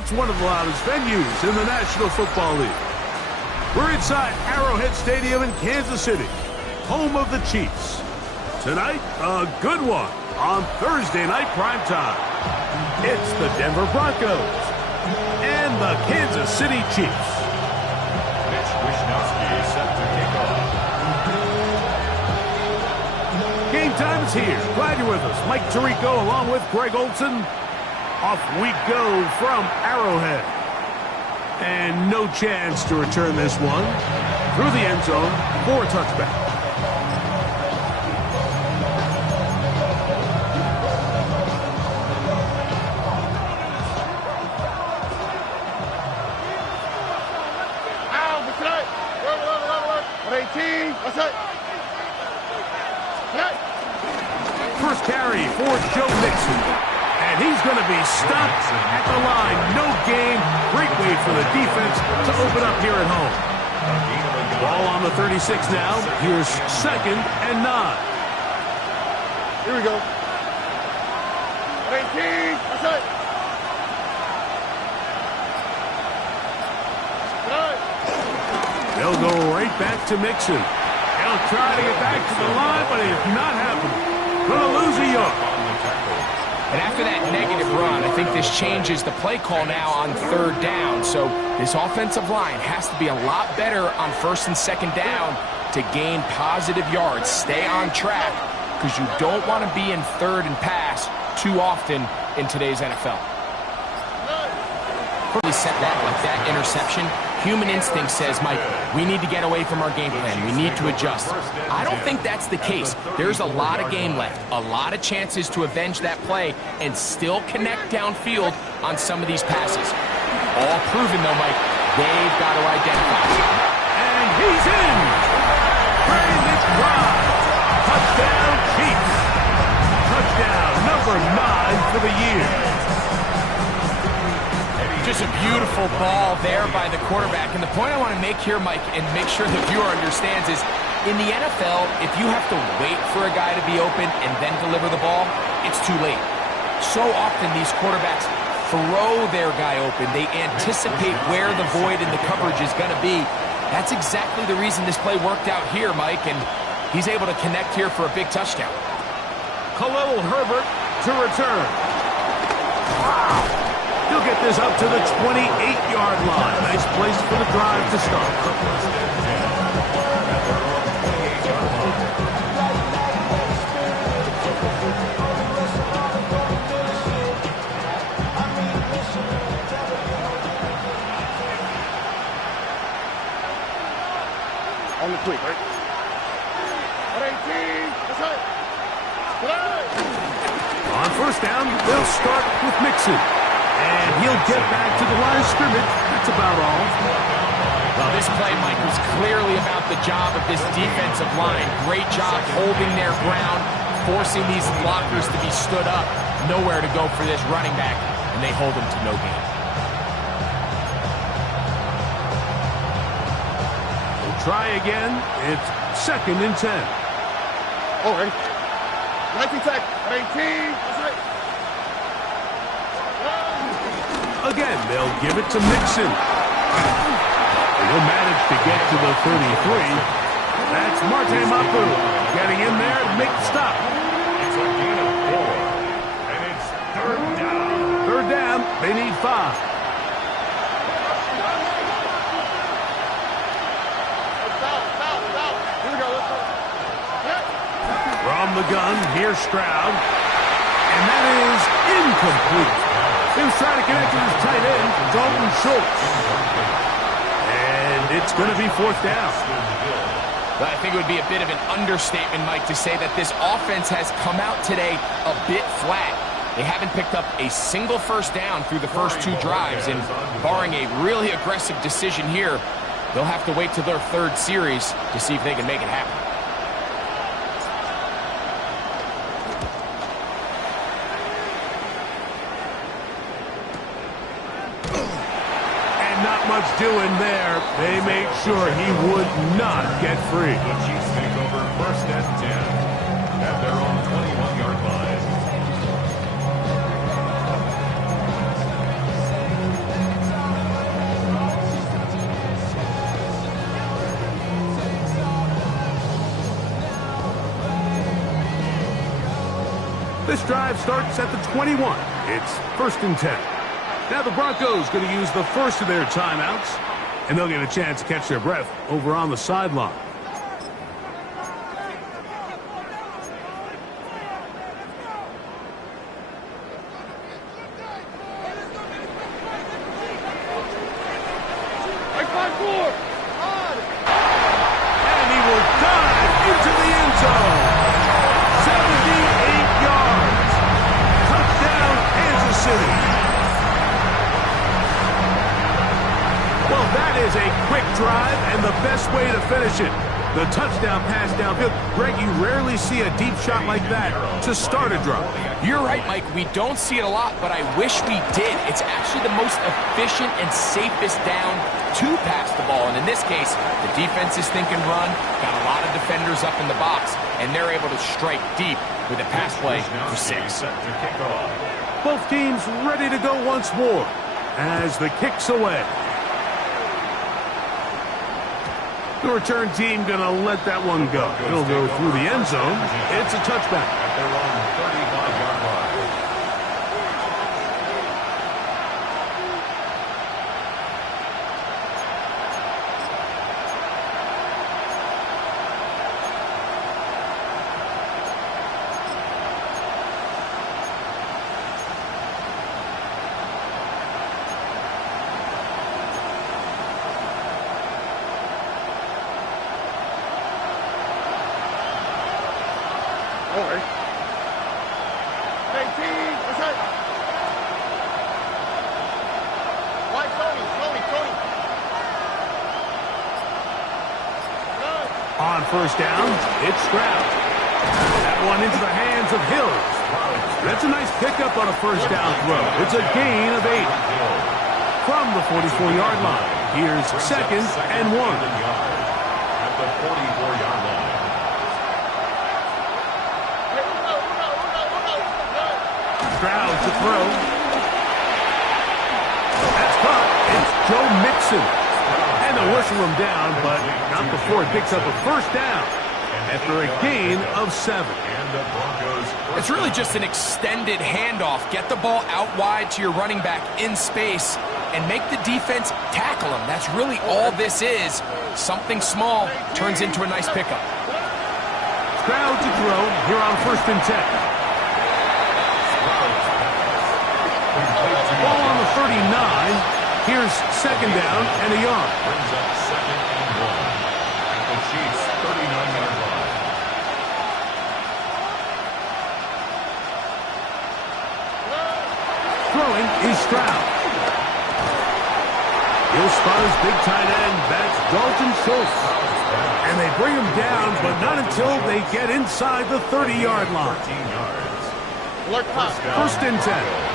It's one of the loudest venues in the National Football League. We're inside Arrowhead Stadium in Kansas City, home of the Chiefs. Tonight, a good one on Thursday night primetime. It's the Denver Broncos and the Kansas City Chiefs. Mitch Wishnowsky is set to kick off. Game time is here. Glad you're with us. Mike Tirico along with Greg Olson. Off we go from Arrowhead. And no chance to return this one through the end zone for a touchback. First carry for Joe Mixon. And he's going to be stopped at the line. No gain. Great way for the defense to open up here at home. Ball on the 36 now. Here's 2nd and 9. Here we go. 18. That's it. They'll go right back to Mixon. He'll try to get back to the line, but it's not happening. Going to lose a yard. And after that negative run, I think this changes the play call now on 3rd down. So this offensive line has to be a lot better on 1st and 2nd down to gain positive yards. Stay on track because you don't want to be in 3rd and pass too often in today's NFL. Really set that like that interception. Human instinct says, Mike, we need to get away from our game plan. We need to adjust. I don't think that's the case. There's a lot of game left, a lot of chances to avenge that play and still connect downfield on some of these passes. All proven, though, Mike, they've got to identify. And he's in. Brandon McBride. Touchdown, Chiefs. Touchdown number 9 for the year. Just a beautiful ball there by the quarterback. And the point I want to make here, Mike, and make sure the viewer understands is, in the NFL, if you have to wait for a guy to be open and then deliver the ball, it's too late. So often these quarterbacks throw their guy open. They anticipate where the void in the coverage is going to be. That's exactly the reason this play worked out here, Mike, and he's able to connect here for a big touchdown. Khalil Herbert to return. Wow. He'll get this up to the 28-yard line. Nice place for the drive to start. On the quick, right? 18. That's it. On 1st down, they'll start with Mixon. And he'll get back to the line of scrimmage. That's about all. Well, this play, Mike, was clearly about the job of this defensive line. Great job holding their ground, forcing these blockers to be stood up. Nowhere to go for this running back, and they hold him to no gain. We'll try again. It's 2nd and 10. Oh, ready? 19 tech. 18. That's it. Again, they'll give it to Mixon. And he'll manage to get to the 33. That's Marte Mapu getting in there to make the stop. It's a gain of 4. And it's 3rd down. 3rd down, they need 5. Here we go. Let's go. From the gun, here's Stroud. And that is incomplete. He was trying to connect with his tight end, Dalton Schultz. And it's going to be 4th down. But I think it would be a bit of an understatement, Mike, to say that this offense has come out today a bit flat. They haven't picked up a single 1st down through the first 2 drives, and barring a really aggressive decision here, they'll have to wait till their 3rd series to see if they can make it happen. Much doing there. They made sure he would not get free. The Chiefs take over 1st and 10 at their own 21-yard line. This drive starts at the 21. It's 1st and 10. Now the Broncos going to use the first of their timeouts, and they'll get a chance to catch their breath over on the sideline. And he will dive into the end zone. 78 yards. Touchdown, Kansas City. Well, that is a quick drive and the best way to finish it. The touchdown pass downfield. Greg, you rarely see a deep shot like that to start a drive. You're right, Mike. We don't see it a lot, but I wish we did. It's actually the most efficient and safest down to pass the ball. And in this case, the defense is thinking run, got a lot of defenders up in the box, and they're able to strike deep with a pass play for 6. Both teams ready to go once more as the kick's away. The return team going to let that one go. It'll go through the end zone. It's a touchback. At their own 35-yard line. On 1st down, it's Stroud. That one into the hands of Hills. That's a nice pickup on a 1st down throw. It's a gain of 8. From the 44-yard line, here's 2nd and 1. At the 44-yard line. Stroud to throw. That's caught. It's Joe Mixon. And they'll whistle him down, but not before it picks up a 1st down after a gain of 7. It's really just an extended handoff. Get the ball out wide to your running back in space and make the defense tackle him. That's really all this is. Something small turns into a nice pickup. Stroud to throw here on 1st and 10. Ball on the 39. Here's 2nd down and a yard. Brings up 2nd and 1 at the Chiefs' 39-yard line. Throwing is Stroud. He'll spot his big tight end. That's Dalton Schultz. And they bring him down, but not until they get inside the 30-yard line. 13 yards. 1st and 10.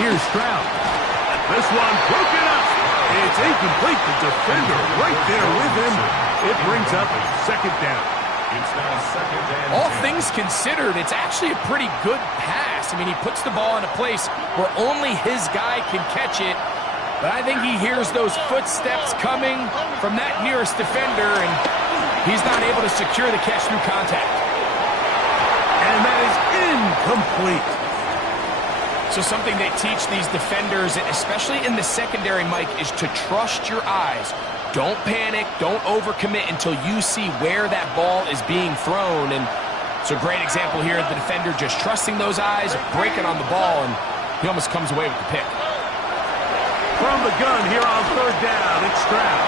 Here's Stroud. This one broken up. It's incomplete. The defender right there with him. It brings up 2nd down. It's now 2nd and 10. All things considered, it's actually a pretty good pass. I mean, he puts the ball in a place where only his guy can catch it. But I think he hears those footsteps coming from that nearest defender, and he's not able to secure the catch through contact. And that is incomplete. So something they teach these defenders, especially in the secondary, Mike, is to trust your eyes. Don't panic. Don't overcommit until you see where that ball is being thrown. And it's a great example here of the defender just trusting those eyes, breaking on the ball, and he almost comes away with the pick. From the gun here on 3rd down, it's Stroud.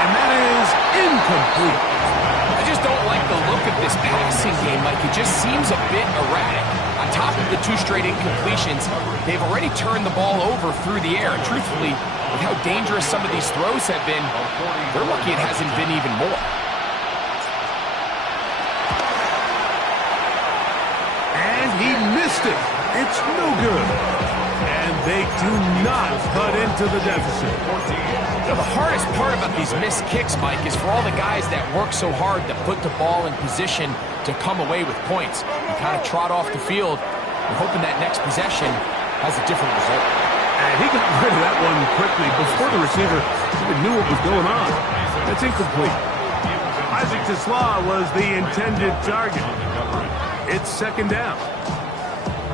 And that is incomplete. I just don't like the look of this passing game, Mike. It just seems a bit erratic. On top of the 2 straight incompletions, they've already turned the ball over through the air. And truthfully, with how dangerous some of these throws have been, they're lucky it hasn't been even more. And he missed it. It's no good. And they do not cut into the deficit. You know, the hardest part about these missed kicks, Mike, is for all the guys that work so hard to put the ball in position to come away with points. You kind of trot off the field, We're hoping that next possession has a different result. And he got rid of that one quickly before the receiver even knew what was going on. That's incomplete. Isaac TeSlaa was the intended target. It's second down.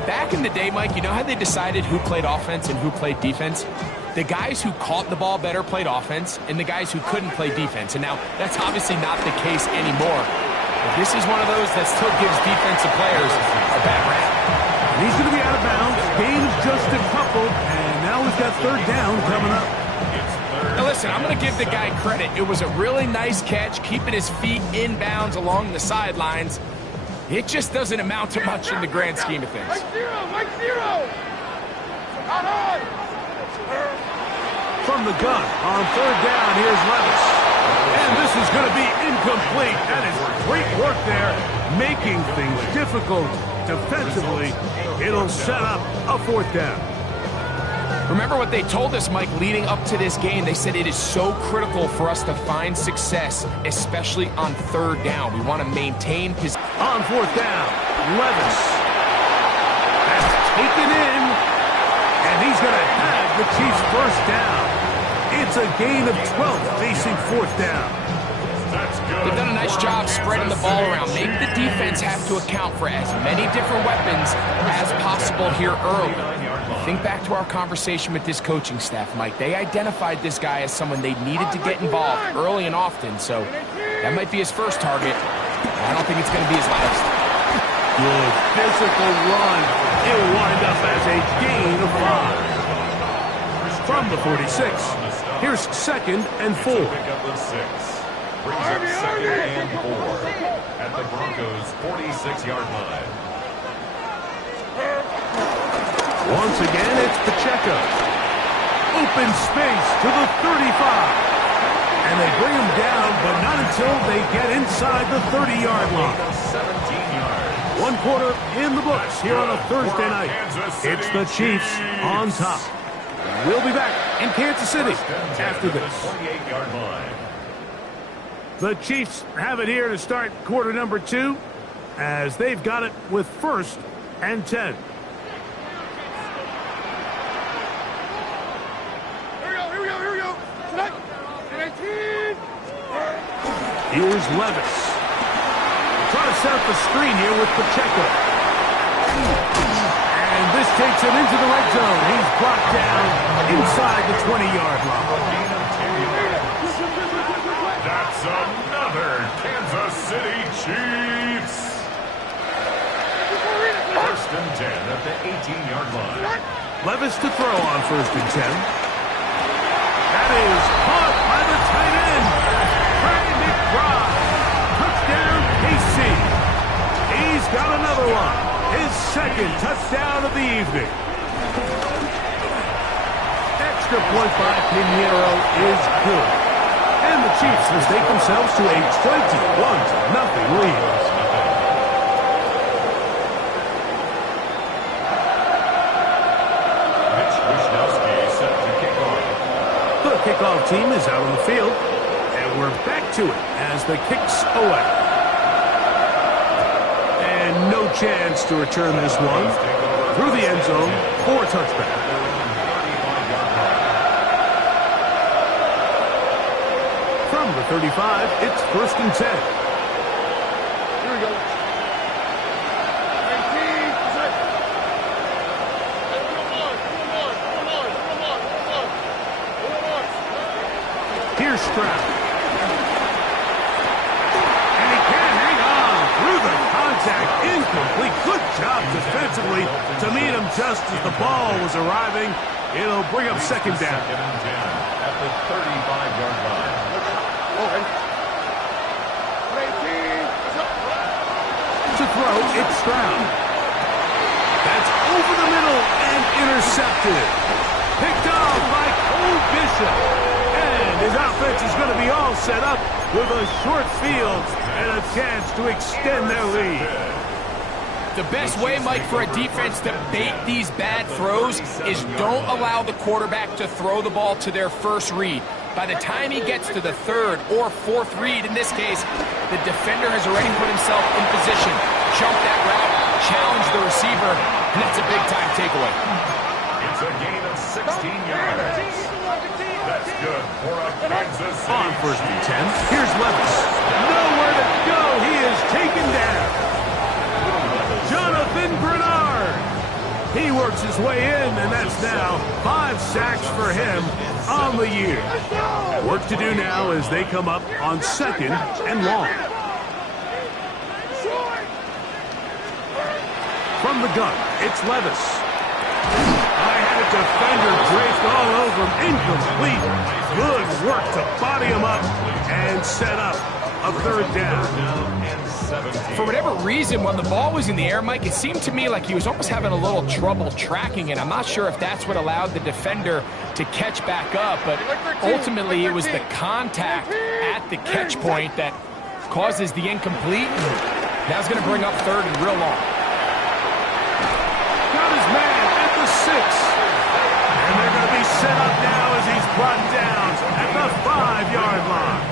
Back in the day, Mike, you know how they decided who played offense and who played defense? The guys who caught the ball better played offense, and the guys who couldn't play defense. And now, that's obviously not the case anymore. But this is one of those that still gives defensive players a bad rap. And he's going to be out of bounds. Gain's just a couple, and now we've got third down coming up. Now listen, I'm going to give the guy credit. It was a really nice catch, keeping his feet in bounds along the sidelines. It just doesn't amount to much in the grand scheme of things. Mike zero. Not on. From the gun on third down, here's Levis. And this is going to be incomplete. That is great work there, making things difficult defensively. It'll set up a fourth down. Remember what they told us, Mike, leading up to this game. They said it is so critical for us to find success, especially on third down. We want to maintain his... On fourth down, Levis. That's taken in, and he's going to have the Chiefs first down. It's a gain of 12 facing fourth down. They've done a nice job spreading the ball around. Make the defense have to account for as many different weapons as possible here early. Think back to our conversation with this coaching staff, Mike. They identified this guy as someone they needed to get involved early and often, so that might be his first target. I don't think it's going to be his last. Good physical run. It'll wind up as a gain of 5. From the 46, here's second and 4. Pick up the 6. Brings up second and 4 at the Broncos' 46-yard line. Once again, it's Pacheco. Open space to the 35. And they bring him down, but not until they get inside the 30-yard line. 17 yards. 1 quarter in the books here on a Thursday night. It's the Chiefs on top. We'll be back in Kansas City after this. 28-yard line. The Chiefs have it here to start quarter number 2 as they've got it with first and 10. Here we go. Tonight. 18. Here's Levis. Trying to set up the screen here with Pacheco. And this takes him into the red zone. He's brought down inside the 20-yard line. That's another Kansas City Chiefs. First and 10 at the 18-yard line. Levis to throw on first and 10. That is caught by the tight end. Trey McBride. Touchdown, KC. He's got another one. His second touchdown of the evening. Extra point by Pinheiro is good. And the Chiefs mistake themselves to a 21-0 lead. The kickoff team is out on the field, and we're back to it as the kick's away. And no chance to return this one through the end zone for a touchback. From the 35, it's first and 10. Here we go. 19. Here's Stroud. And he can't hang on through the contact. Incomplete. Good job defensively to meet him just as the ball was arriving. It'll bring up second down. Second and 10 at the 35-yard line. Okay. 18. To throw, it's Stroud. That's over the middle and intercepted. Picked off by Cole Bishop. And his offense is going to be all set up with a short field and a chance to extend their lead. The best way, Mike, for a defense to bait these bad throws is don't allow the quarterback to throw the ball to their first read. By the time he gets to the third or fourth read, in this case, the defender has already put himself in position. Jump that route, challenge the receiver, and that's a big-time takeaway. It's a gain of 16 yards. That's good for a Kansas City. On 1st and 10, here's Levis. Nowhere to go. He is taken down. Jonathan Bernard. He works his way in, and that's now 5 sacks for him on the year. Work to do now as they come up on 2nd and long. From the gun, it's Levis. I had a defender draped all over him. Incomplete. Good work to body him up and set up a 3rd down. For whatever reason, when the ball was in the air, Mike, it seemed to me like he was almost having a little trouble tracking it. I'm not sure if that's what allowed the defender to catch back up, but ultimately it was the contact at the catch point that causes the incomplete. Now it's going to bring up 3rd and real long. Got his man at the 6. And they're going to be set up now as he's brought down at the 5-yard line.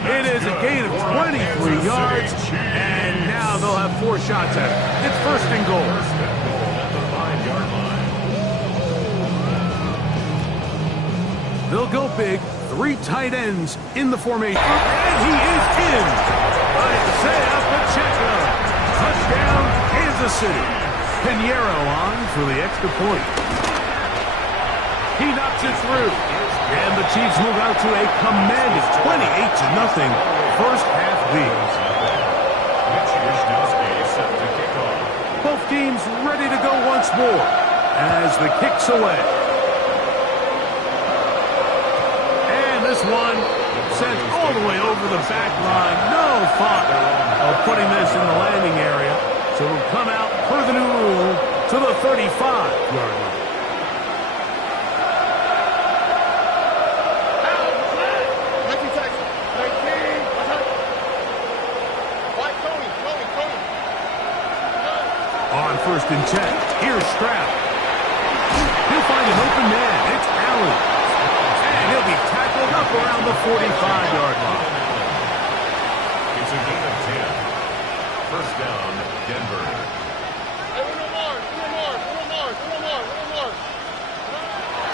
It is a gain of 23 yards, and now they'll have 4 shots at it. It's 1st and goal. At the 5-yard line. They'll go big. 3 tight ends in the formation. And he is in. Isaiah Pacheco. Touchdown, Kansas City. Pinheiro on for the extra point. He knocks it through. And the Chiefs move out to a commanding 28-0 first half lead. Both teams ready to go once more as the kick's away. And this one sent all the way over the back line. No thought of putting this in the landing area. So it'll come out per the new rule to the 35-yard line. On 1st and 10, here's Stroud. He'll find an open man. It's Allen. And he'll be tackled up around the 45-yard line. It's a gain of 10. 1st down, Denver.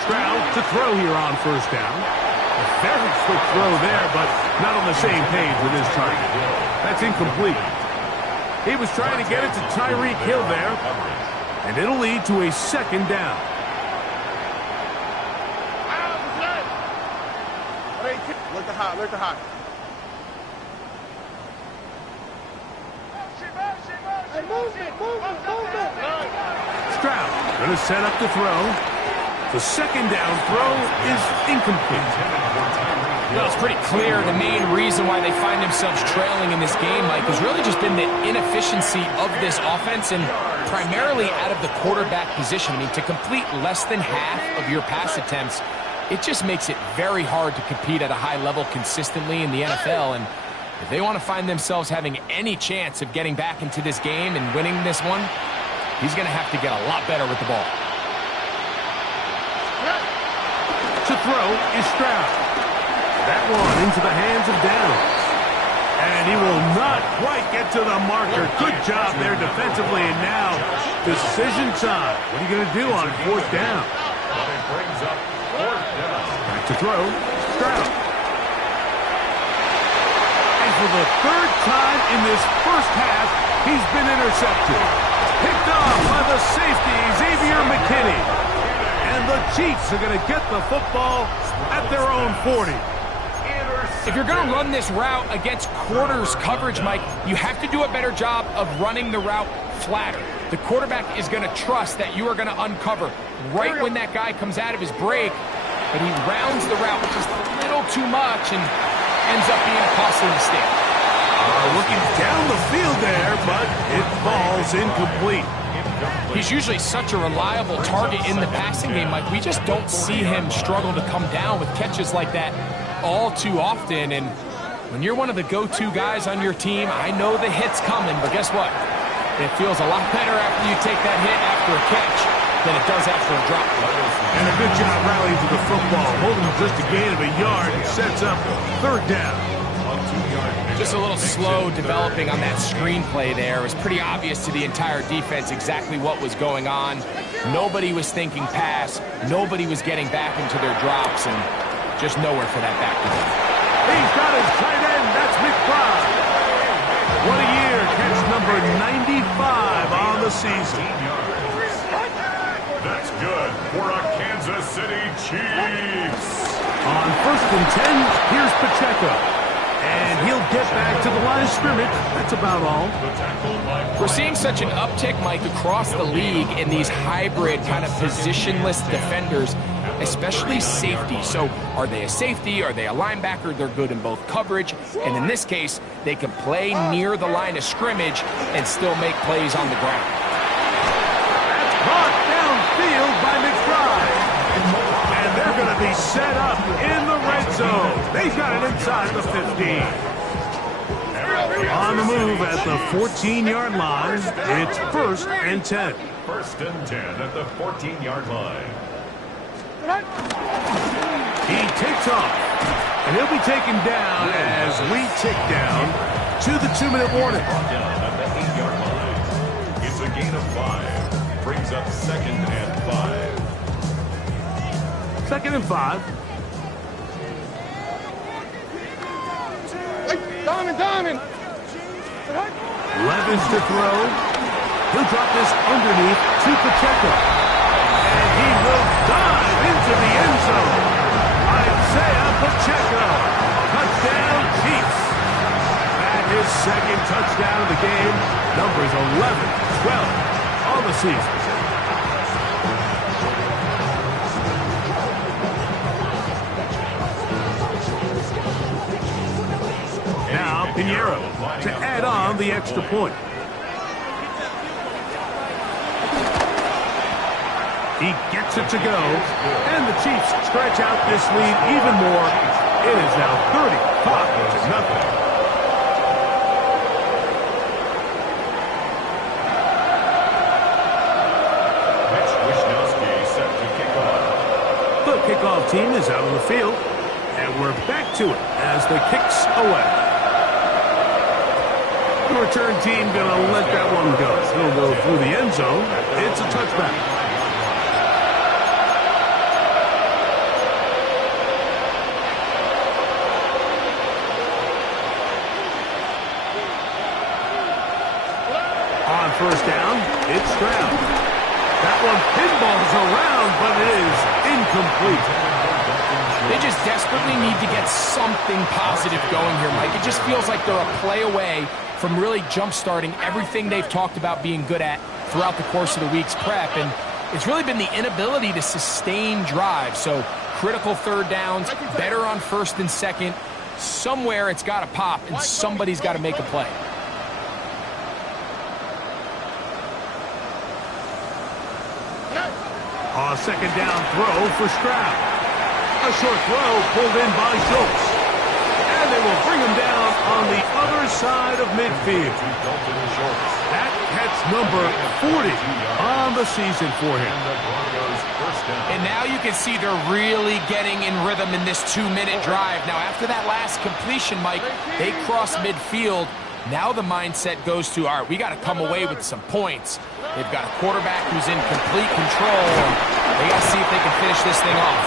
Stroud to throw here on 1st down. A very quick throw there, but not on the same page with his target. That's incomplete. He was trying to get it to Tyreek Hill there, and it'll lead to a 2nd down. Look the hot. Stroud going to set up the throw. The 2nd down throw is incomplete. Well, it's pretty clear the main reason why they find themselves trailing in this game, Mike, has really just been the inefficiency of this offense and primarily out of the quarterback position. I mean, to complete less than half of your pass attempts, it just makes it very hard to compete at a high level consistently in the NFL. And if they want to find themselves having any chance of getting back into this game and winning this one, he's going to have to get a lot better with the ball. To throw is Stroud. That one into the hands of Downs. And he will not quite get to the marker. Good job there defensively. And now, decision time. What are you going to do on 4th down? But it brings up 4th down. Back to throw, Stroud. And for the 3rd time in this first half, he's been intercepted. Picked off by the safety, Xavier McKinney. And the Chiefs are going to get the football at their own 40. If you're going to run this route against quarters coverage, Mike, you have to do a better job of running the route flatter. The quarterback is going to trust that you are going to uncover right when that guy comes out of his break, but he rounds the route just a little too much and ends up being a costly mistake. Looking down the field there, but it falls incomplete. He's usually such a reliable target in the passing game, Mike. We just don't see him struggle to come down with catches like that all too often. And when you're one of the go-to guys on your team, I know the hit's coming, but guess what? It feels a lot better after you take that hit after a catch than it does after a drop. And a good job rallying to the football, holding just a gain of a yard, and sets up 3rd down. Just a little slow developing on that screenplay there. It was pretty obvious to the entire defense exactly what was going on. Nobody was thinking pass. Nobody was getting back into their drops, and just nowhere for that back to go. He's got his tight end. That's McBride. What a year. Catch number 95 on the season. That's good for a Kansas City Chiefs. On 1st and 10, here's Pacheco. And he'll get back to the line of scrimmage. That's about all. We're seeing such an uptick, Mike, across the league in these hybrid kind of positionless defenders, especially safety. So are they a safety? Are they a linebacker? They're good in both coverage. And in this case, they can play near the line of scrimmage and still make plays on the ground. That's caught downfield by McBride. And they're going to be set up in the red zone. They've got it inside the 15. On the move at the 14-yard line, it's 1st and 10. 1st and 10 at the 14-yard line. He takes off, and he'll be taken down as we tick down to the 2-minute warning. Down at the 8-yard line. It's a gain of 5. Brings up 2nd and 5. 2nd and 5. Diamond. Levis to throw. He'll drop this underneath to Pacheco. And he will dive into the end zone. Isaiah Pacheco. Touchdown, Chiefs. And his 2nd touchdown of the game. Numbers 11-12 on the season. Now, Pinheiro to add on the extra point. He gets it to go, and the Chiefs stretch out this lead even more. It is now 35-0. Mitch Wishnowsky set to kick off. The kickoff team is out on the field, and we're back to it as the kick's away. The return team going to let that one go. He'll go through the end zone. It's a touchback. On 1st down, it's Stroud. That one pinballs around, but it is incomplete. They just desperately need to get something positive going here, Mike. It just feels like they're a play away from really jump-starting everything they've talked about being good at throughout the course of the week's prep. And it's really been the inability to sustain drives. So critical 3rd downs, better on 1st and 2nd. Somewhere it's got to pop, and somebody's got to make a play. A 2nd down throw for Stroud. A short throw pulled in by Schultz. And they will bring him down on the other side of midfield. That catch number 40 on the season for him. And now you can see they're really getting in rhythm in this 2-minute drive. Now, after that last completion, Mike, they cross midfield. Now the mindset goes to, all right, we got to come away with some points. They've got a quarterback who's in complete control. They got to see if they can finish this thing off.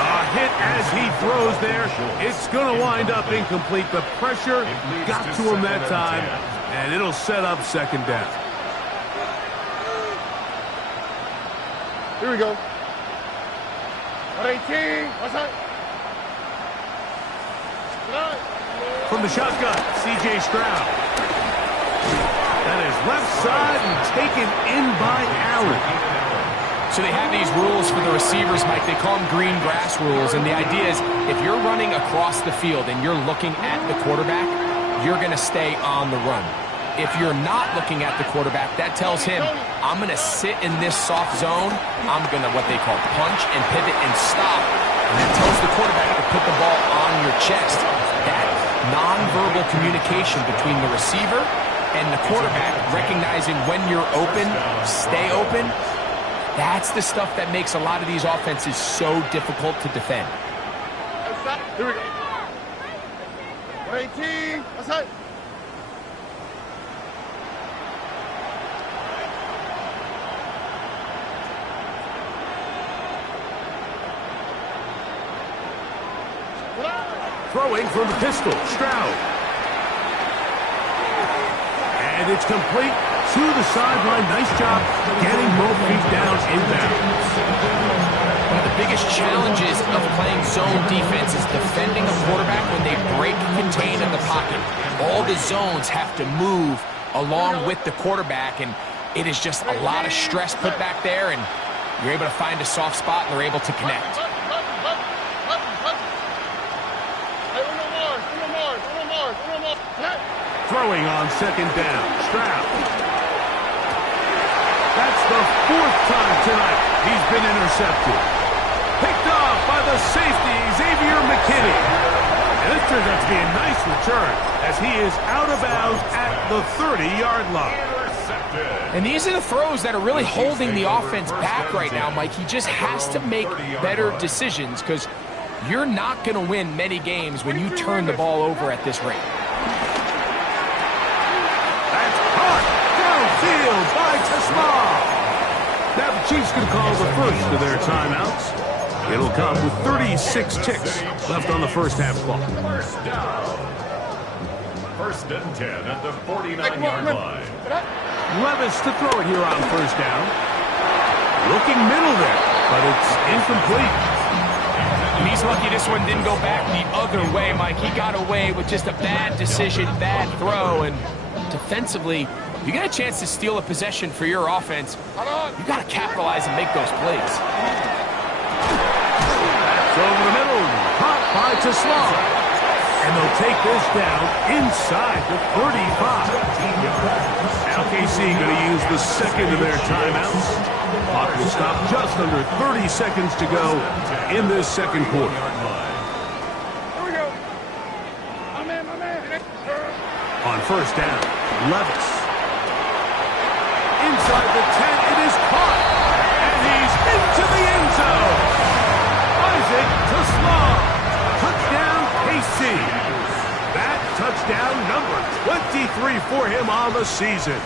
A hit as he throws there. It's going to wind up incomplete. The pressure got to him that time, and it'll set up 2nd down. Here we go. 18. What's that? From the shotgun, C.J. Stroud. That is left side and taken in by Allen. So they have these rules for the receivers, Mike. They call them green grass rules. And the idea is if you're running across the field and you're looking at the quarterback, you're going to stay on the run. If you're not looking at the quarterback, that tells him, I'm going to sit in this soft zone. I'm going to what they call punch and pivot and stop. And that tells the quarterback to put the ball on your chest. That nonverbal communication between the receiver and the quarterback, recognizing when you're open, stay open, that's the stuff that makes a lot of these offenses so difficult to defend. Here we go. 18. That's it. Throwing from the pistol, Stroud. And it's complete to the sideline. Nice job getting both feet down inbounds. One of the biggest challenges of playing zone defense is defending a quarterback when they break contain in the pocket. All the zones have to move along with the quarterback, and it is just a lot of stress put back there, and you're able to find a soft spot, and they're able to connect. Throwing on second down, Stroud. That's the fourth time tonight he's been intercepted. Picked off by the safety, Xavier McKinney. And this turns out to be a nice return as he is out of bounds at the 30-yard line. And these are the throws that are really holding the offense back right now, Mike. He just has to make better decisions because you're not going to win many games when you turn the ball over at this rate. Downfield by Tasman. Now the Chiefs can call the first of their timeouts. It'll come with 36 ticks left on the first half clock. First down. First and 10 at the 49-yard line. Levis to throw it here on first down. Looking middle there, but it's incomplete. And he's lucky this one didn't go back the other way, Mike. He got away with just a bad decision, bad throw, and defensively, if you get a chance to steal a possession for your offense, you got to capitalize and make those plays. That's over the middle, caught by Tasman. And they'll take this down inside the 35. Now KC going to use the second of their timeouts. Clock will stop just under 30 seconds to go in this second quarter. Here we go. My man. On first down, Levis. Inside the 10, it is caught. And he's into the end zone. Isaac Tasman. Touchdown, KC. That touchdown number 23 for him on the season.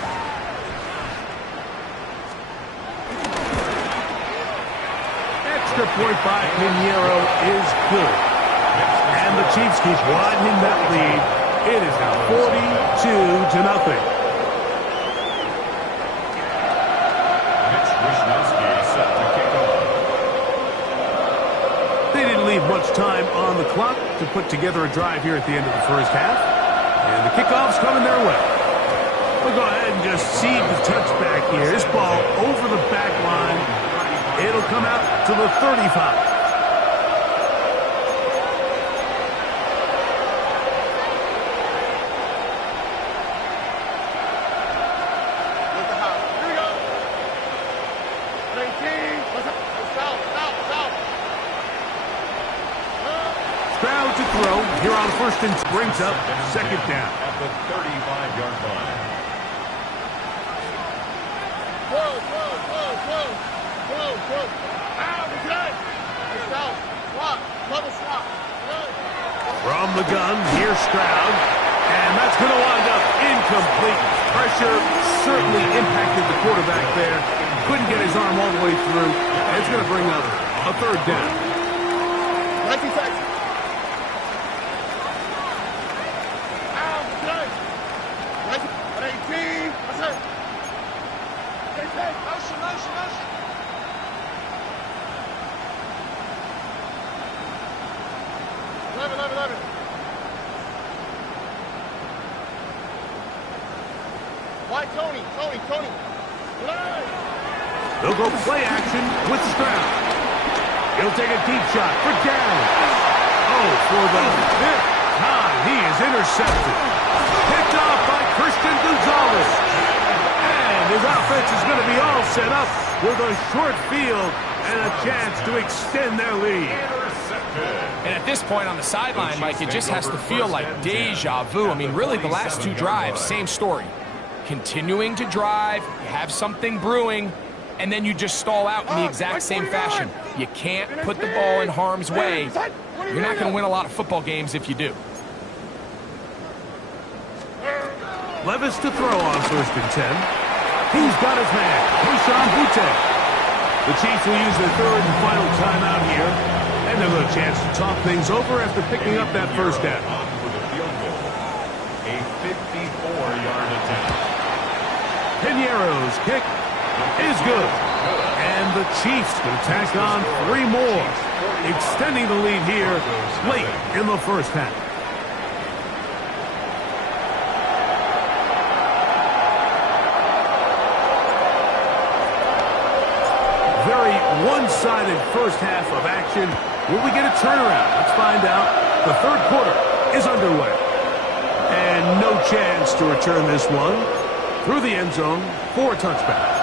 Extra point by Pinheiro is good. And the Chiefs keep widening that lead. It is now 42-0. Much time on the clock to put together a drive here at the end of the first half. And the kickoff's coming their way. We'll go ahead and just seed the touchback here. This ball over the back line. It'll come out to the 35. Stroud to throw. Here on first and brings up second down. At the 35-yard line. Whoa. Out, okay. Out. Swap. Double swap. From the gun, here's Stroud. And that's going to wind up incomplete. Pressure certainly impacted the quarterback there. Couldn't get his arm all the way through. And it's going to bring up a third down. 19 seconds. Why Tony? They'll go play action with Stroud. He'll take a deep shot for down. Oh, for the fifth time, he is intercepted. Picked off by Christian Gonzalez. And his offense is going to be all set up with a short field and a chance to extend their lead. And at this point on the sideline, Mike, it just has to feel like deja vu. I mean, really, the last two drives, same story. Continuing to drive, you have something brewing, and then you just stall out in the exact same fashion. You can't put the ball in harm's way. You're not going to win a lot of football games if you do. Levis to throw on 1st and 10. He's got his man, Kayshon Boutte. The Chiefs will use their 3rd and final timeout here, and they'll have a chance to talk things over after picking up that first down. For the field goal, a 54-yard attempt. Piñeiro's kick is good. And the Chiefs can tack on 3 more, extending the lead here late in the first half. Very one-sided first half of action. Will we get a turnaround? Let's find out. The 3rd quarter is underway. And no chance to return this one through the end zone for a touchback.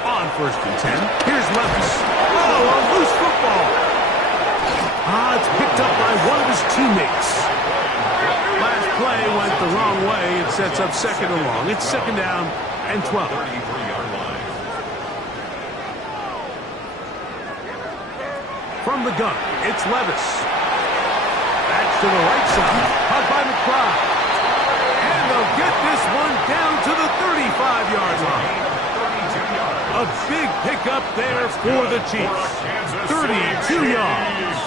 On 1st and 10, here's Levis. Oh, a loose football. It's picked up by one of his teammates. Last play went the wrong way. It sets up 2nd and long. It's 2nd down and 12. 33-yard line. From the gun, it's Levis. That's to the right side. Caught by McBride. And they'll get this one down to the 35-yard line. A big pickup there for the Chiefs. 32 yards.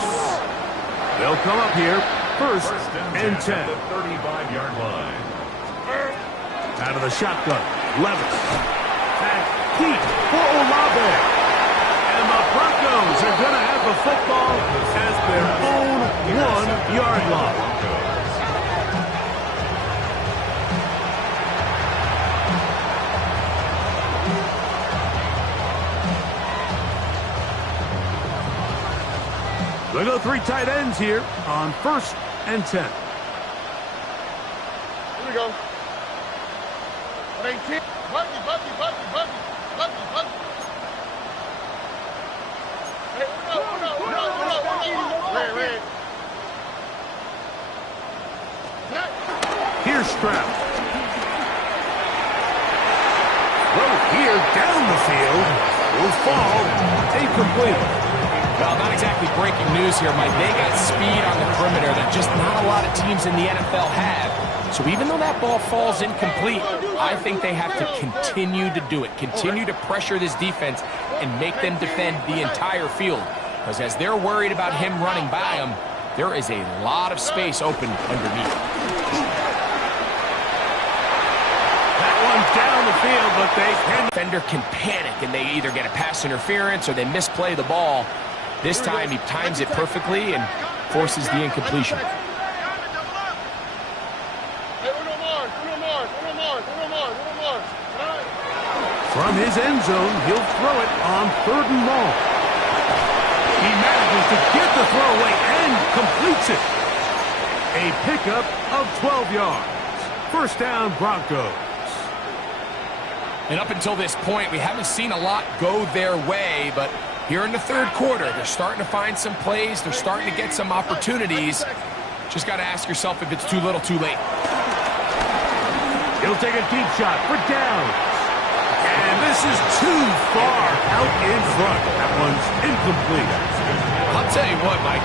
They'll come up here 1st and 10. 35-yard line. Out of the shotgun, Levis. Back deep for Olave. And the Broncos are going to have the football at their own 1-yard line. They go 3 tight ends here on 1st and 10. Here we go. 18. Buggy. Hey, no. Red. Here's Stroud. Throw here down the field. Will fall incomplete. Well, not exactly breaking news here, Mike. They got speed on the perimeter that just not a lot of teams in the NFL have. So even though that ball falls incomplete, I think they have to continue to do it. Continue to pressure this defense and make them defend the entire field. Because as they're worried about him running by them, there is a lot of space open underneath. That one's down the field, but they can. Defender can panic, and they either get a pass interference or they misplay the ball. This time he times it perfectly and forces the incompletion. From his end zone, he'll throw it on 3rd and long. He manages to get the throw away and completes it. A pickup of 12 yards. 1st down, Broncos. And up until this point, we haven't seen a lot go their way, but here in the 3rd quarter, they're starting to find some plays. They're starting to get some opportunities. Just got to ask yourself if it's too little, too late. He'll take a deep shot for down. And this is too far out in front. That one's incomplete. I'll tell you what, Mike,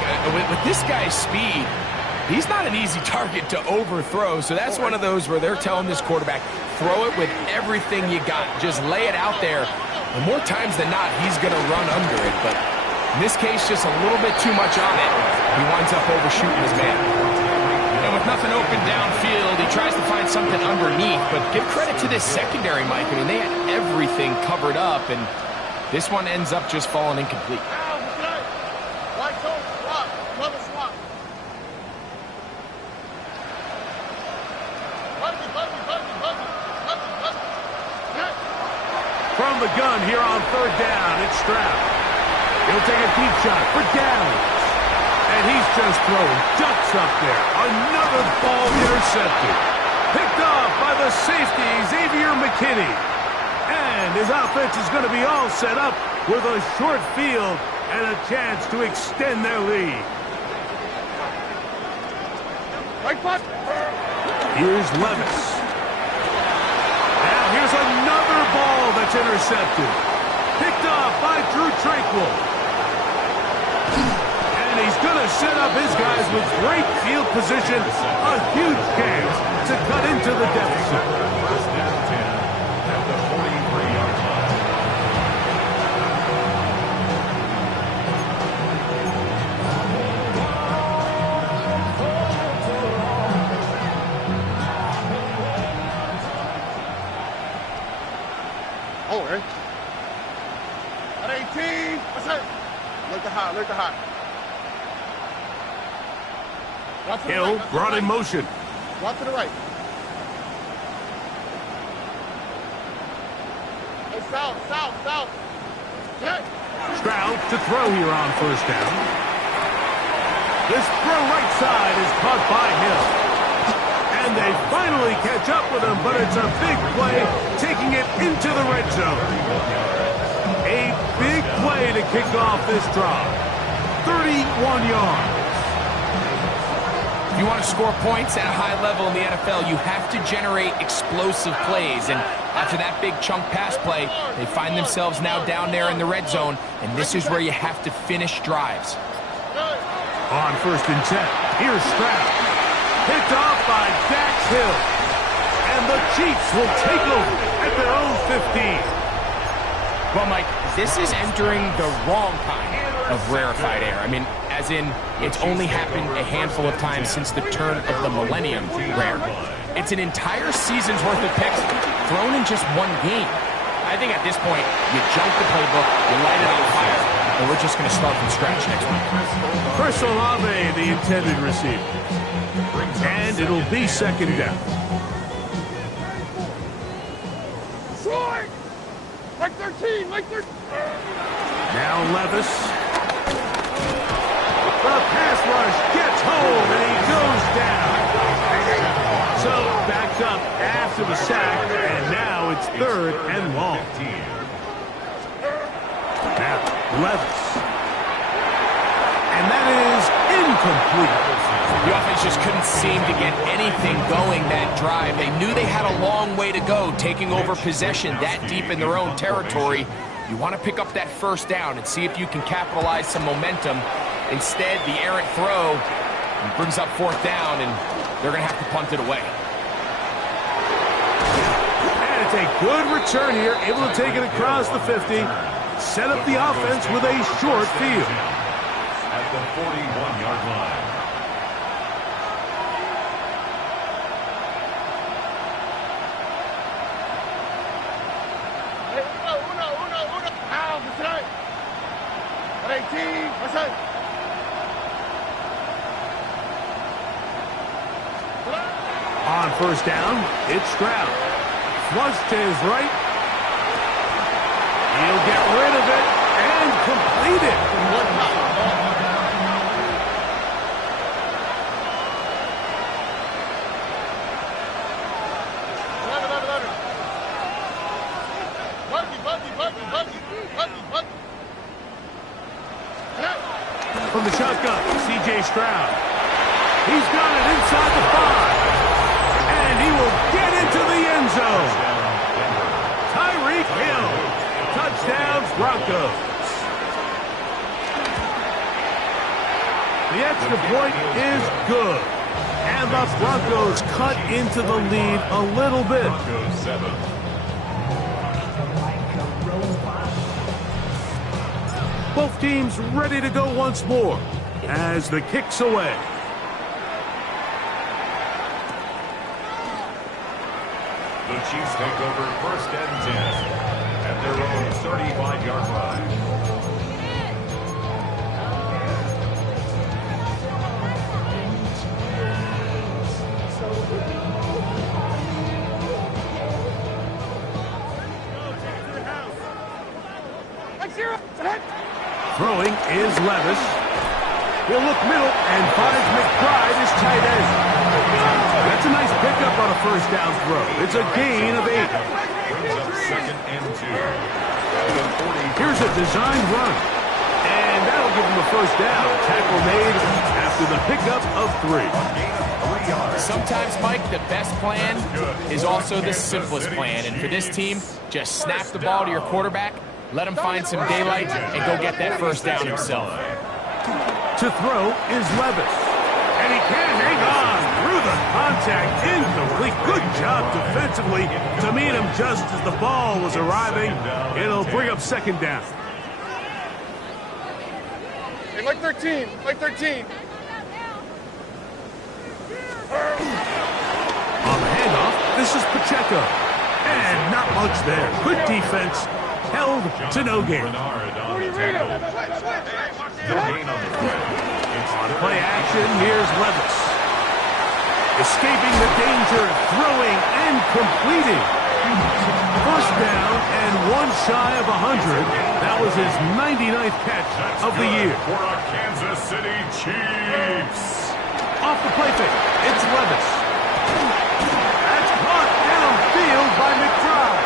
with this guy's speed, he's not an easy target to overthrow. So that's one of those where they're telling this quarterback, throw it with everything you got. Just lay it out there. And more times than not, he's going to run under it. But in this case, just a little bit too much on it. He winds up overshooting his man. And with nothing open downfield, he tries to find something underneath. But give credit to this secondary, Mike. I mean, they had everything covered up, and this one ends up just falling incomplete. From the gun here on 3rd down, it's Stroud. He'll take a deep shot for Downs. And he's just throwing ducks up there. Another ball intercepted. Picked off by the safety, Xavier McKinney. And his offense is going to be all set up with a short field and a chance to extend their lead. Right foot. Here's Levis. Now here's another ball that's intercepted. Picked off by Drue Tranquill. And he's going to set up his guys with great field position. A huge chance to cut into the deficit. First down 10 at the 43-yard line. Oh, right. At 18. What's that? Look the hot. Look the hot. Watch to the Hill right, watch to the brought in right. motion. Watch to the right. Hey, south. Check. Stroud to throw here on first down. This throw right side is caught by Hill. And they finally catch up with him, but it's a big play, taking it into the red zone. A big play to kick off this drive. 31 yards. If you want to score points at a high level in the NFL, you have to generate explosive plays. And after that big chunk pass play, they find themselves now down there in the red zone, and this is where you have to finish drives. On first and 10, here's Stroud. Picked off by Dax Hill. And the Chiefs will take over at their own 15. Well, Mike, this is entering the wrong kind of rarefied air. I mean, as in, it's only happened a handful of times since the turn of the millennium rare. It's an entire season's worth of picks thrown in just one game. I think at this point, you jump the playbook, you light it on fire, and we're just going to start from scratch next week. Chris Olave, the intended receiver. And it'll be second down. Short. Like 13. Now Levis. The pass rush gets home, and he goes down. So backed up after the sack, and now it's third and long. Now Levis. And that is incomplete. The offense just couldn't seem to get anything going that drive. They knew they had a long way to go, taking over possession that deep in their own territory. You want to pick up that first down and see if you can capitalize some momentum. Instead, the errant throw brings up fourth down, and they're going to have to punt it away. And it's a good return here, able to take it across the 50, set up the offense with a short field. At the 41-yard line. Uno. Ow, what's that? At 18. What's that? On first down, it's Stroud. Flush to his right. He'll get rid of it and complete it. From the shotgun, C.J. Stroud. He's got it inside the 5. And he will get into the end zone. Tyreek Hill. Touchdown, Broncos. The extra point is good. And the Broncos cut into the lead a little bit. Broncos 7. Both teams ready to go once more as the kick's away. The Chiefs take over first and 10 at their own 35-yard line. Throwing is Levis. He'll look middle and finds McBride as tight end. That's a nice pickup on a first down throw. It's a gain of 8. Brings up second and 2. Here's a designed run. And give him a first down. Tackle made after the pickup of 3. Sometimes, Mike, the best plan is also the simplest plan. And for this team, just snap the ball to your quarterback, let him find some daylight, and go get that first down himself. To throw is Levis. And he can't hang on through the contact. Incomplete. Good job defensively to meet him just as the ball was arriving. It'll bring up second down. Hey, like 13. Like 13. On the handoff, this is Pacheco. And not much there. Good defense. Held to no gain. On play action, here's Levis. Escaping the danger, throwing and completing. First down and one shy of 100. That was his 99th catch of the year. For our Kansas City Chiefs. Off the play fake, it's Levis. That's caught downfield by McBride.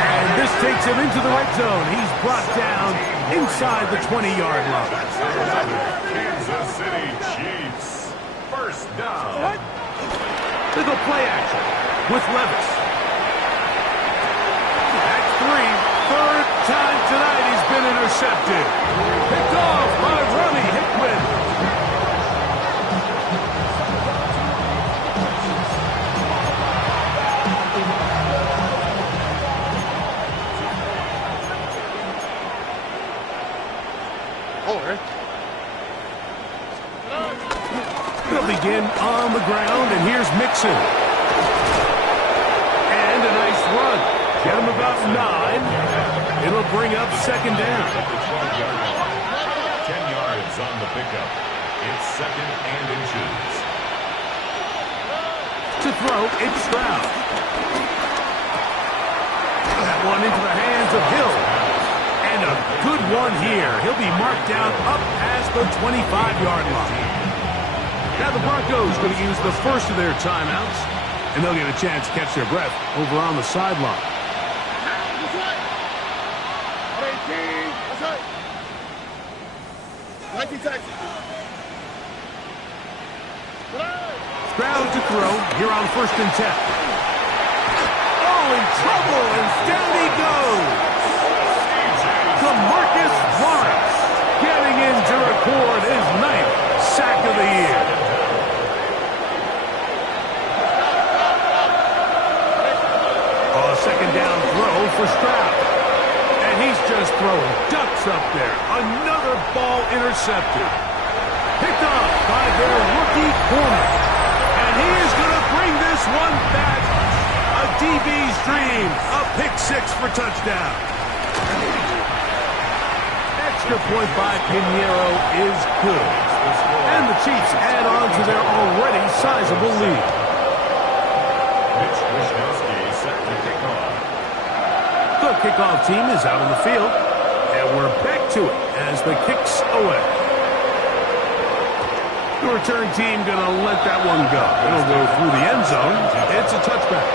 And this takes him into the red zone. He's brought down inside the 20-yard line. Kansas City Chiefs. First down. They go play action with Levis. That's 3. Third time tonight he's been intercepted. Picked off by Ronnie Hickman. They'll begin on the ground, and here's Mixon. And a nice run. Get him about 9. It'll bring up second down. 10 yards on the pickup. It's second and inches. To throw, it's Stroud. That one into the hands of Hill. And a good one here. He'll be marked down up past the 25-yard line. Now the Broncos going to use the first of their timeouts, and they'll get a chance to catch their breath over on the sideline. Stroud to throw here on 1st and 10. Oh, in trouble, and down he goes. DeMarcus Lawrence getting in to record his 9th sack of the year. Second down throw for Stroud. And he's just throwing ducks up there. Another ball intercepted. Picked off by their rookie corner. And he is going to bring this one back. A DB's dream. A pick 6 for touchdown. Extra point by Pinheiro is good. And the Chiefs add on to their already sizable lead. Mitch Wishnowski set to kick off. The kickoff team is out on the field, and we're back to it as the kick's away. The return team going to let that one go. It'll go through the end zone. It's a touchback.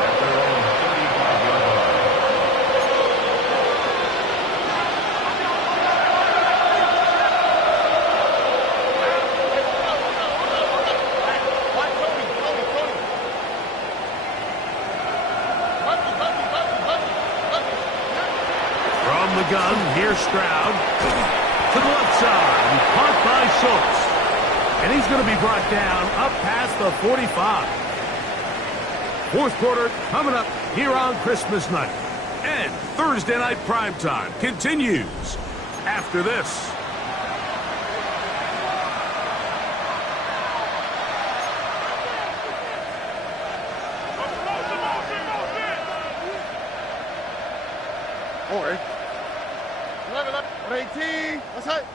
Gun, here's Stroud to the left side, and caught by Schultz. And he's going to be brought down up past the 45. Fourth quarter coming up here on Christmas night. And Thursday night primetime continues after this. All right. 18. Let's hit.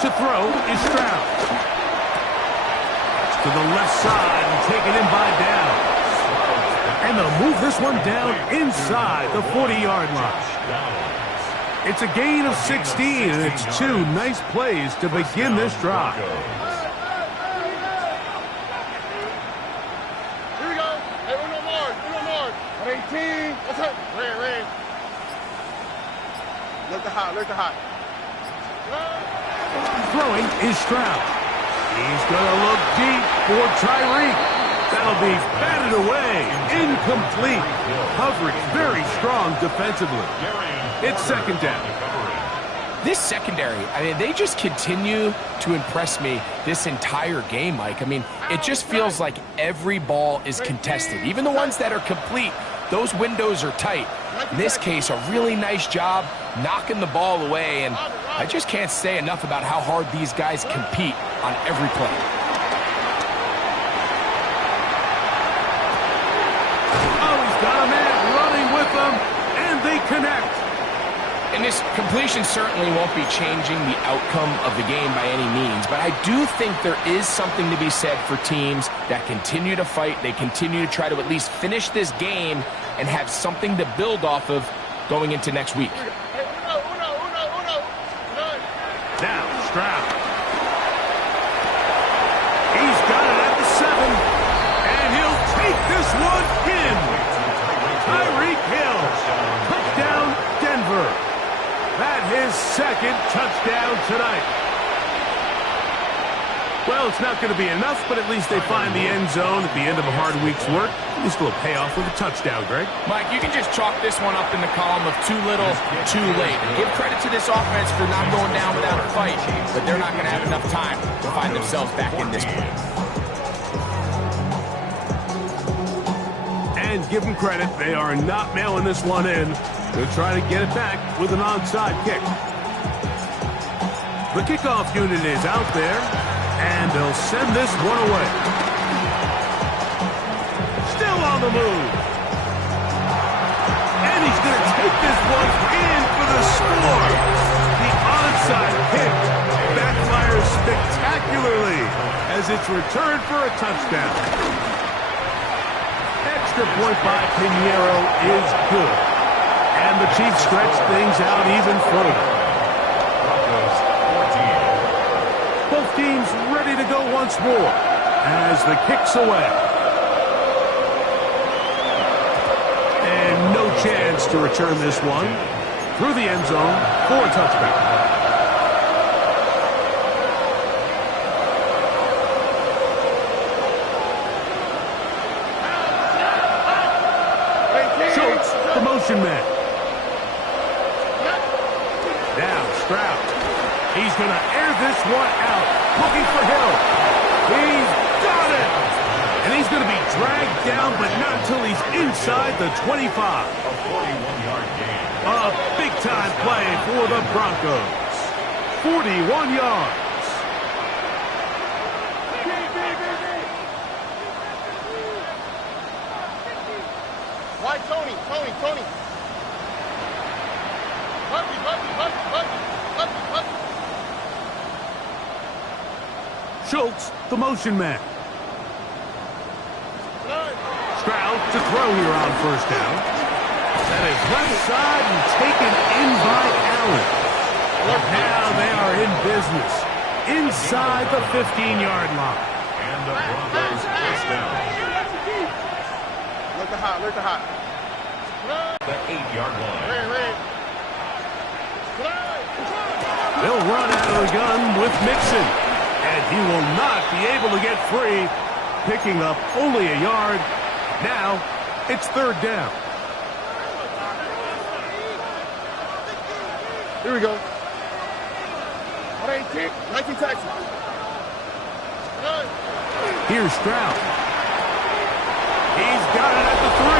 To throw is Stroud. To the left side and taken in by Downs. And they'll move this one down inside the 40-yard line. It's a gain of 16, and it's 2 nice plays to begin this drive. Look the hot, look the hot. Throwing is Stroud. He's going to look deep for Tyreek. That'll be batted away. Incomplete. Coverage very strong defensively. It's second down. This secondary, I mean, they just continue to impress me this entire game, Mike. I mean, it just feels like every ball is contested. Even the ones that are complete, those windows are tight. In this case, a really nice job knocking the ball away, and I just can't say enough about how hard these guys compete on every play. Oh, he's got a man running with them, and they connect. And this completion certainly won't be changing the outcome of the game by any means, but I do think there is something to be said for teams that continue to fight. They continue to try to at least finish this game and have something to build off of going into next week. Now, Stroud. He's got it at the 7, and he'll take this one in. Tyreek Hill. Touchdown, Denver. That his second touchdown tonight. Well, it's not going to be enough, but at least they find the end zone at the end of a hard week's work. At least a little payoff with a touchdown, Greg. Mike, you can just chalk this one up in the column of too little, too late. Give credit to this offense for not going down without a fight, but they're not going to have enough time to find themselves back in this point. And give them credit, they are not mailing this one in. They'll try to get it back with an onside kick. The kickoff unit is out there, and they'll send this one away. Still on the move. And he's going to take this one in for the score. The onside kick backfires spectacularly as it's returned for a touchdown. Extra point by Pinheiro is good. And the Chiefs stretch things out even further. Both teams ready to go once more as the kick's away. And no chance to return this one through the end zone for a touchback. Schultz, the motion man. Now Stroud. He's going to air this one out. Looking for Hill. He's got it. And he's going to be dragged down, but not until he's inside the 25. A 41-yard gain. A big-time play for the Broncos. 41 yards. Why Tony? Schultz, the motion man. Stroud to throw here on first down. That is left side and taken in by Allen. Now they are in business inside the 15-yard line. And the Broncos first down. Look the hot. The 8-yard line. They'll run out of the gun with Mixon. And he will not be able to get free, picking up only a yard. Now, it's third down. Here we go. 19 Texas. Here's Stroud. He's got it at the 3.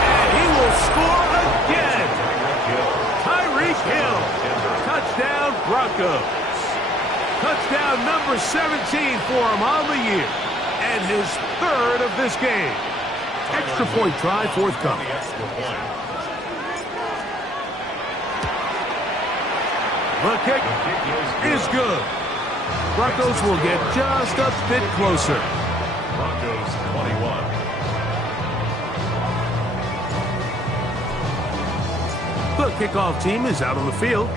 And he will score again. Tyreek Hill. Touchdown, Broncos. Touchdown number 17 for him on the year. And his third of this game. Extra point try forthcoming. The kick is good. Broncos will get just a bit closer. Broncos 21. The kickoff team is out on the field,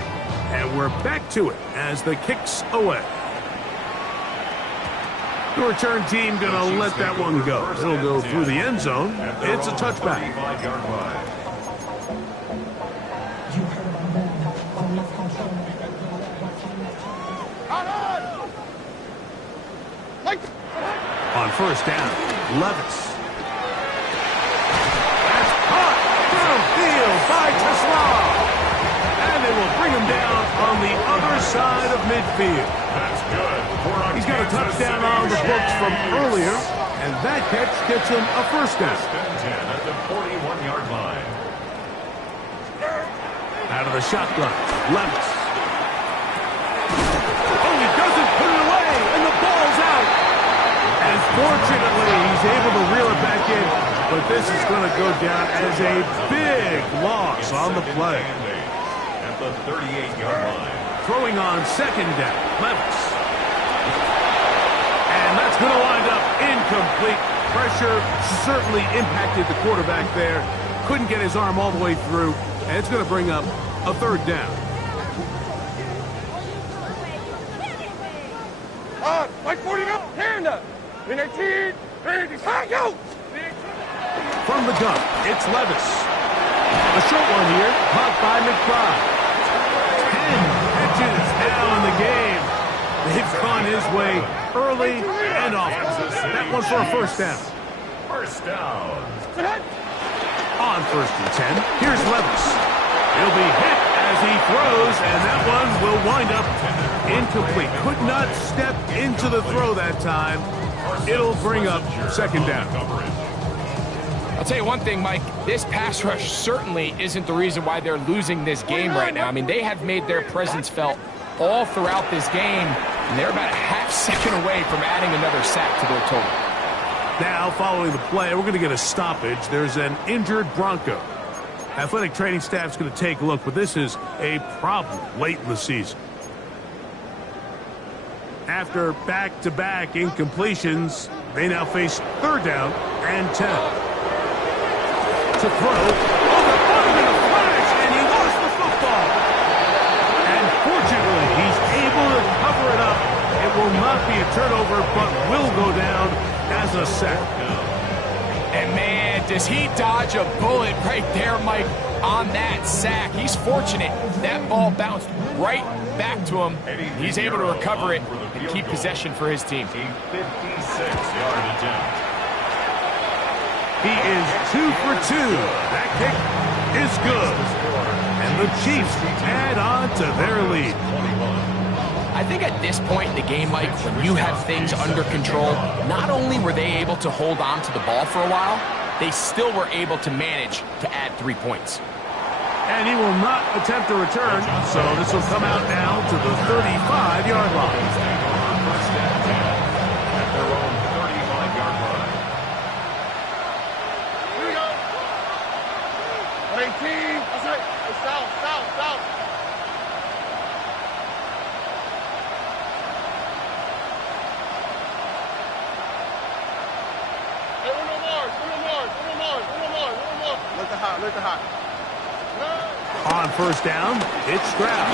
and we're back to it as the kick's away. The return team going to let that one go. It'll go through the end zone. It's a touchback. 35-yard line. You heard my man. On first down, Levis. That's caught downfield by Tesla. And they will bring him down on the other side of midfield. That's good. He's got a touchdown on the books from earlier, and that catch gets him a first down. 10 at the 41-yard line. Out of the shotgun, Levis. Oh, he doesn't put it away, and the ball's out. And fortunately, he's able to reel it back in, but this is going to go down as a big loss on the play. At the 38-yard line. Throwing on second down, Levis. And that's going to wind up incomplete. Pressure certainly impacted the quarterback there. Couldn't get his arm all the way through, and it's going to bring up a third down. Like 40 up, hand up. In 18, 30, go! From the gun, it's Levis. A short one here, caught by McBride. 10 catches now in the game. They've gone his way early and often. That one for a first down. First down. On first and 10, here's Levis. He'll be hit as he throws, and that one will wind up incomplete. Could not step into the throw that time. It'll bring up second down. I'll tell you one thing, Mike. This pass rush certainly isn't the reason why they're losing this game right now. I mean, they have made their presence felt all throughout this game, and they're about a half second away from adding another sack to their total. Now, following the play, we're going to get a stoppage. There's an injured Bronco. Athletic training staff's going to take a look, but this is a problem late in the season. After back-to-back incompletions, they now face third down and 10. To throw, in a flash, and he lost the football. And fortunately, he's able to cover it up. It will not be a turnover, but will go down as a sack. And man, does he dodge a bullet right there, Mike, on that sack. He's fortunate. That ball bounced right back to him. He's able to recover it and keep possession for his team. A 56-yard attempt. He is 2 for 2. That kick is good. And the Chiefs add on to their lead. I think at this point in the game, Mike, when you have things under control, not only were they able to hold on to the ball for a while, they still were able to manage to add 3 points. And he will not attempt a return, so this will come out now to the 35-yard line. First and 10 at their own 35-yard line. Here we go. 18. That's right. South. Hey, one more. Look the hot. On first down, it's Stroud.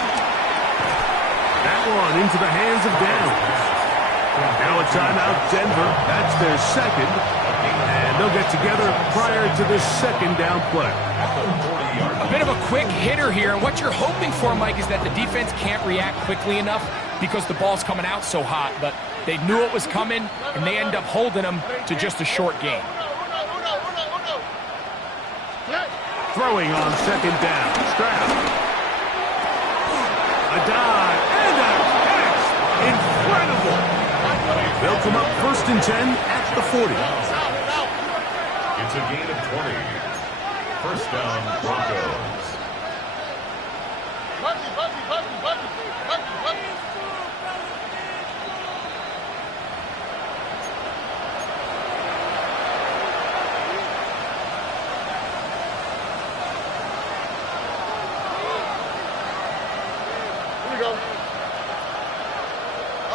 That one into the hands of Downs. Now a timeout, Denver. That's their second. And they'll get together prior to this second down play. A bit of a quick hitter here, and what you're hoping for, Mike, is that the defense can't react quickly enough because the ball's coming out so hot, but they knew it was coming, and they end up holding them to just a short gain. Throwing on second down, Stroud. A dive and a catch. Incredible. They'll come up first and 10 at the 40. It's a gain of 20. First down, Broncos.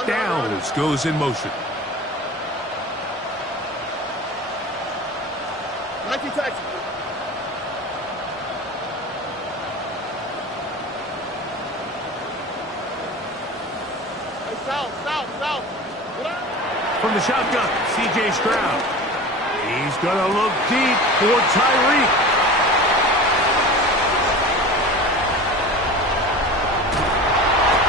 Downs goes in motion. Nike taxi. Hey, south. From the shotgun, C.J. Stroud. He's going to look deep for Tyreek.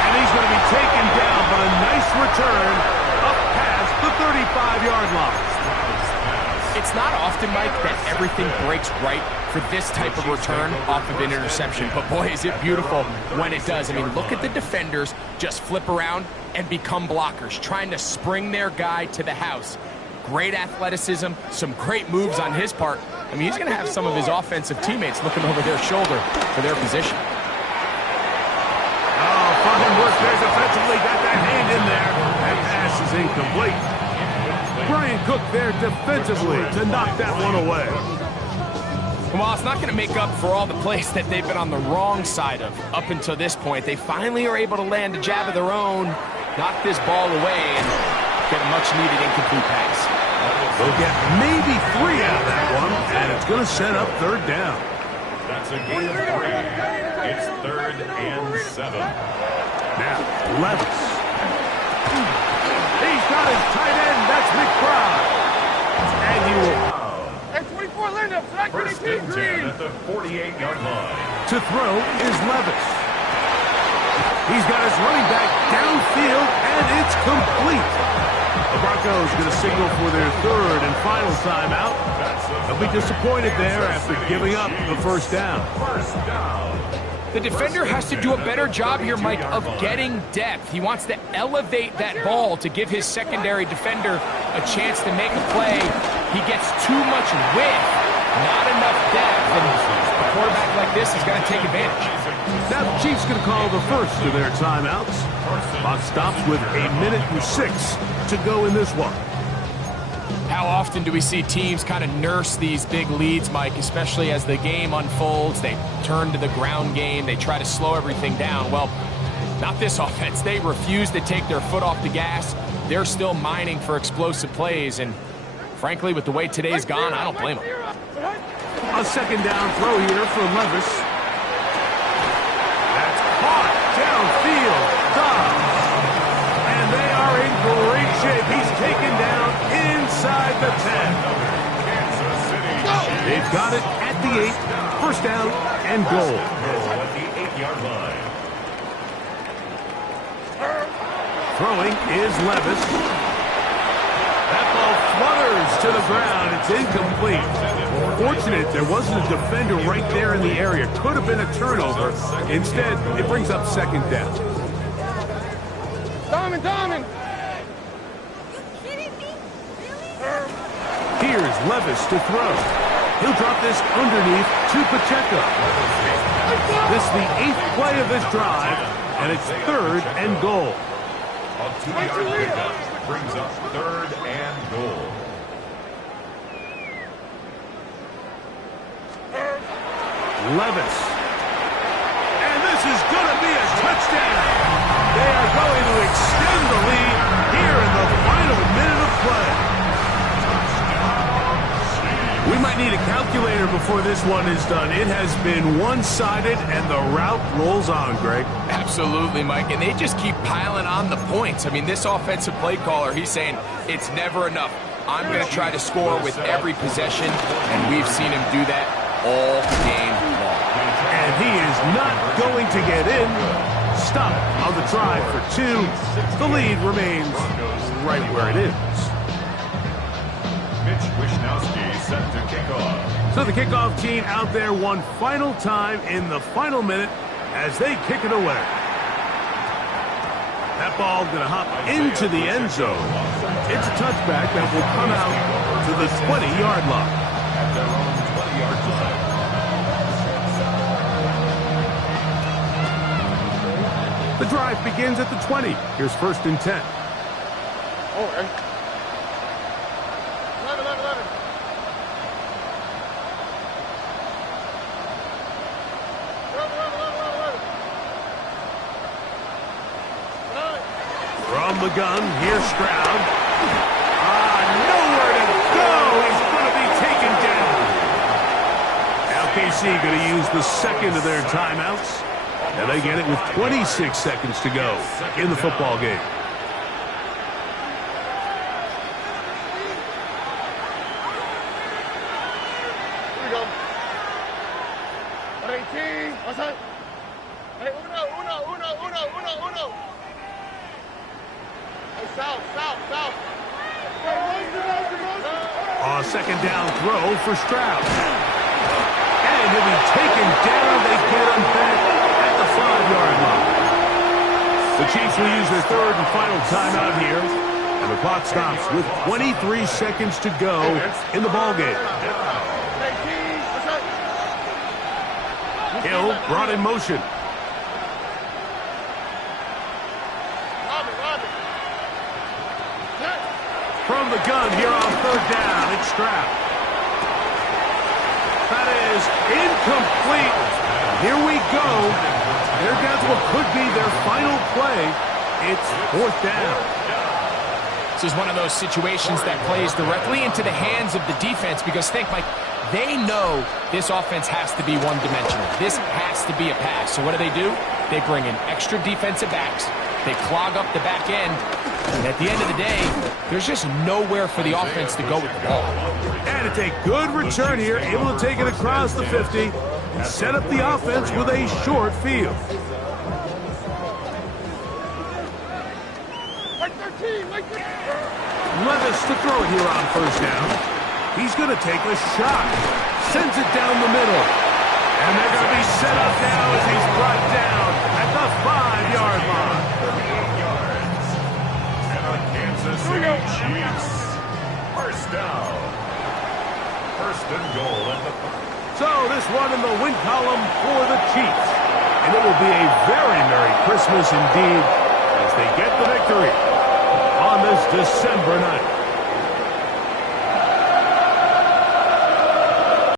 And he's going to be taken down, but a nice return up past the It's not often, Mike, that everything breaks right for this type of return off of an interception. But boy, is it beautiful when it does. I mean, look at the defenders just flip around and become blockers, trying to spring their guy to the house. Great athleticism, some great moves on his part. I mean, he's going to have some of his offensive teammates looking over their shoulder for their position. Oh, fine work there defensively. Got that hand in there. That pass is incomplete. Brian Cook there defensively to knock that one away. Well, it's not going to make up for all the plays that they've been on the wrong side of up until this point. They finally are able to land a jab of their own, knock this ball away, and get a much-needed incomplete pass. They'll get maybe 3 out of that one, and it's going to set up third down. That's a gain of 3. It's 3rd and 7. Now, Levis. He's got his tight end. That's McBride. And he will... Hey, 24 Linda, flag 1st and 10 at the 48-yard line. To throw is Levis. He's got his running back downfield, and it's complete. The Broncos going to signal for their 3rd and final timeout. They'll be disappointed there after giving up the first down. The defender has to do a better job here, Mike, of getting depth. He wants to elevate that ball to give his secondary defender a chance to make a play. He gets too much width, not enough depth, and a quarterback like this is going to take advantage. Now the Chiefs going to call the first of their timeouts. Clock stops with 1:06 to go in this one. How often do we see teams kind of nurse these big leads, Mike, especially as the game unfolds? They turn to the ground game. They try to slow everything down. Well, not this offense. They refuse to take their foot off the gas. They're still mining for explosive plays, and frankly, with the way today's gone, I don't blame them. A second down throw here for Levis. That's caught downfield. Dobbs. And they are in great shape. He's taken down inside the 10. They've got it at the 8. First down and goal. At the 8-yard line. Throwing is Levis. That ball flutters to the ground. It's incomplete. Fortunate there wasn't a defender right there in the area. Could have been a turnover. Instead, it brings up second down. Diamond. Here's Levis to throw. He'll drop this underneath to Pacheco. This is the 8th play of this drive, and it's 3rd and goal. A 2-yard pickup brings up 3rd and goal. Levis. And this is going to be a touchdown. They are going to extend the lead here in the final minute of play. We might need a calculator before this one is done. It has been one-sided, and the route rolls on, Greg. Absolutely, Mike, and they just keep piling on the points. I mean, this offensive play caller, he's saying it's never enough. I'm going to try to score with every possession, and we've seen him do that all game long. And he is not going to get in. Stop on the drive for 2. The lead remains right where it is. Mitch Wishnowsky set to kick off. So the kickoff team out there one final time in the final minute as they kick it away. That ball going to hop into the end zone. It's a touchback that will come out to the 20-yard line. At their own 20-yard line. The drive begins at the 20. Here's 1st and 10. Oh, and 11. From the gun, here's Stroud. Nowhere to go. He's going to be taken down. Now KC going to use the second of their timeouts. And they get it with 26 seconds to go in the football game. Here we go. 18. What's that? Hey, uno. Hey, south. Hey, motion. A second down throw for Stroud. And he'll be taken down. They get him back at the 5-yard line. The Chiefs will use their third and final timeout here. And the clock stops with 23 seconds to go in the ballgame. Hill brought in motion. From the gun here on third down, it's Stroud. That is incomplete. Here we go. They're down to what could be their final play. It's fourth down. This is one of those situations that plays directly into the hands of the defense because think, Mike, they know this offense has to be one-dimensional. This has to be a pass. So what do? They bring in extra defensive backs. They clog up the back end. And at the end of the day, there's just nowhere for the offense to go with the ball. And it's a good return here, able to take it across the 50 and set up the offense with a short field. Levis to throw it here on first down. He's going to take a shot. Sends it down the middle. And they're going to be set up now as he's brought down at the 5-yard line. Kansas City Chiefs. First down. First and goal at the 5. So this one in the win column for the Chiefs. And it will be a very Merry Christmas indeed as they get the victory on this December night.